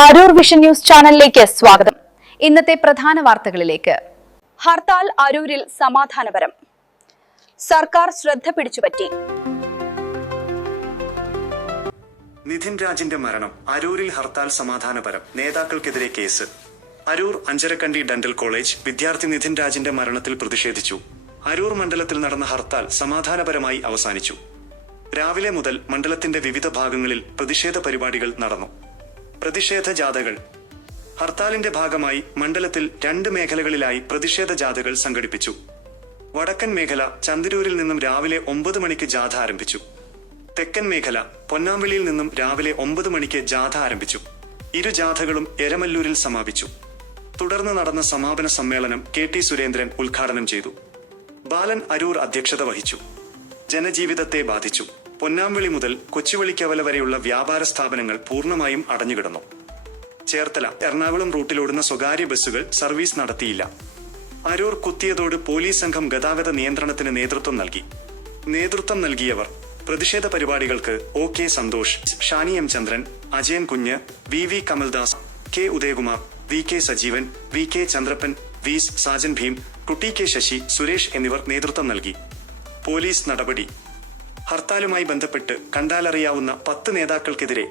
Aroor vision news ചാനലിലേക്ക് സ്വാഗതം. ഇന്നത്തെ പ്രധാന വാർത്തകളിലേക്ക്. ഹർത്താൽ അരൂരിൽ സമാധാനപരം. സർക്കാർ ശ്രദ്ധ പിടിച്ചുപറ്റി. നിധിൻ രാജിന്റെ മരണം. അരൂരിൽ ഹർത്താൽ സമാധാനപരം. നേതാക്കൾക്കെതിരെ case. Aroor Ancharakandy dental college വിദ്യാർത്ഥി നിധിൻ രാജിന്റെ മരണത്തിൽ പ്രതിഷേധിച്ചു. അരൂർ മണ്ഡലത്തിൽ നടന്ന ഹർത്താൽ സമാധാനപരമായി അവസാനിച്ചു. രാവിലെ മുതൽ മണ്ഡലത്തിന്റെ വിവിധ ഭാഗങ്ങളിൽ പ്രതിഷേധ പരിപാടികൾ നടന്നു. പ്രതിഷേധ ജാഥകൾ. ഹർത്താലിന്റെ ഭാഗമായി മണ്ഡലത്തിൽ 2 മേഖലകളിലായി പ്രതിഷേധ ജാഥകൾ സംഘടിപ്പിച്ചു. വടക്കൻ മേഖല ചന്ദരൂരിൽ നിന്നും രാവിലെ 9 മണിക്ക് ജാഥ ആരംഭിച്ചു. തെക്കൻ മേഖല പൊന്നാമ്പള്ളിയിൽ നിന്നും രാവിലെ 9 മണിക്ക് ജാഥ ആരംഭിച്ചു. ഇരു ജാഥകളും എരമല്ലൂരിൽ സമാപിച്ചു. തുടർന്ന് നടന്ന സമാപന സമ്മേളനം KT സുരേന്ദ്രൻ ഉദ്ഘാടനം ചെയ്തു. ബാലൻ അരൂർ അധ്യക്ഷത വഹിച്ചു. ജനജീവിതത്തെ ബാധിച്ചു. പൊന്നാമ്പള്ളി മുതൽ കൊച്ചുവള്ളിക്കവല വരെയുള്ള വ്യാപാര സ്ഥാപനങ്ങൾ പൂർണ്ണമായും അടഞ്ഞുകിടന്നു. ചേർത്തല എറണാകുളം റൂട്ടിലോടുന്ന സ്വകാര്യ ബസ്സുകൾ സർവീസ് നടത്തിയില്ല. അരൂർ കുത്തിയതോട് പോലീസ് സംഘം ഗതാഗത നിയന്ത്രണത്തിന് നേതൃത്വം നൽകിയവർ. പ്രതിഷേധ പരിപാടികൾക്ക് OK സന്തോഷ്, ഷാനി M ചന്ദ്രൻ, അജയൻ കുഞ്ഞ്, VV Kamaldas, K Udayakumar, VK Sajeevan, VK Chandrappan, V Sajan Bhim, കുട്ടി K ശശി, സുരേഷ് എന്നിവർ നേതൃത്വം നൽകി. പോലീസ് നടപടി. ഹർത്താലുമായി ബന്ധപ്പെട്ട് കണ്ടാലറിയാവുന്ന 10 നേതാക്കൾക്കെതിരെ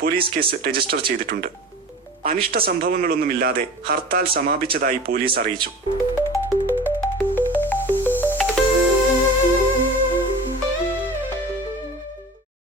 പോലീസ് കേസ് രജിസ്റ്റർ ചെയ്തിട്ടുണ്ട്. അനിഷ്ട സംഭവങ്ങളൊന്നുമില്ലാതെ ഹർത്താൽ സമാപിച്ചതായി പോലീസ് അറിയിച്ചു.